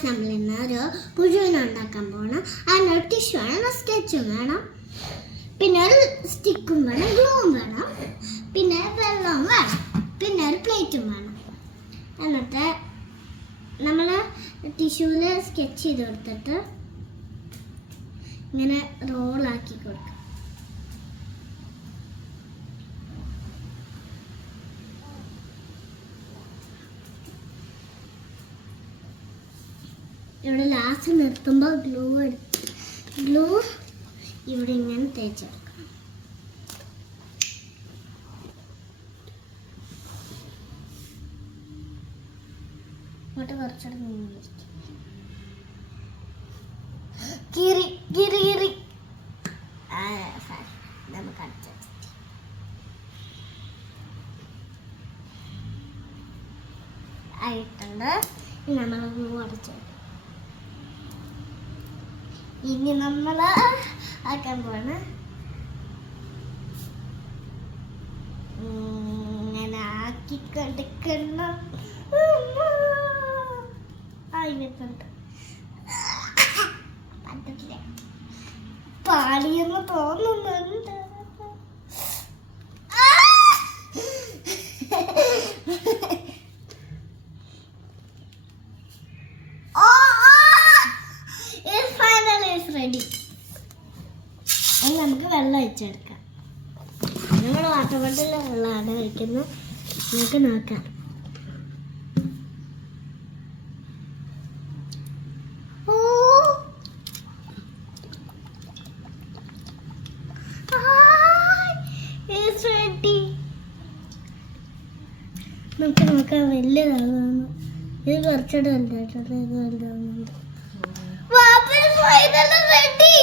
Guys നമ്മൾ ഇന്ന് ഒരു പുഴുവിനെ ഉണ്ടാക്കാൻ പോകണം. അതിനൊരു ടിഷ്യൂ വേണം, സ്കെച്ചും വേണം, പിന്നെ ഒരു സ്റ്റിക്കും വേണം, ഗ്ലൂവും വേണം, പിന്നെ വെള്ളവും വേണം, പിന്നെ ഒരു പ്ലേറ്റും വേണം. എന്നിട്ട് നമ്മൾ ടിഷ്യൂവിൽ സ്കെച്ച് ചെയ്ത് കൊടുത്തിട്ട് ഇങ്ങനെ റോളാക്കി കൊടുക്കും. ഇവിടെ ലാസ്റ്റ് നിർത്തുമ്പോൾ ഗ്ലൂ ഇവിടെ ഇങ്ങനെ തേച്ചെടുക്കണം. ഇങ്ങോട്ട് കുറച്ചുകൂടെ കീറി കീറി കീറി നമുക്ക് അടച്ചു ആയിട്ടുണ്ട്. നമ്മൾ ഗ്ലൂ അടച്ചു. ഇനി നമ്മൾ ആക്കാൻ പോവാണ്. ഇങ്ങനെ ആക്കി കൊടുക്കണം. ആയിട്ടുണ്ട് പറ്റത്തില്ല, പാടിയെന്ന് തോന്നുന്നുണ്ട്. റെഡി. നമുക്ക് വെള്ളം ഒഴിച്ചെടുക്കാം. ഞങ്ങൾ വാട്ടർ ബോട്ടിലെ വെള്ളമാണ് ഒഴിക്കുന്നത്. നമുക്ക് നോക്കാം. നമുക്ക് നോക്കാം വലുതാകുന്നു. ഇത് കുറച്ചുകൂടെ വലുതായിട്ടുണ്ട്. ഇത് വലുതാകുന്നുണ്ട്. റെഡി.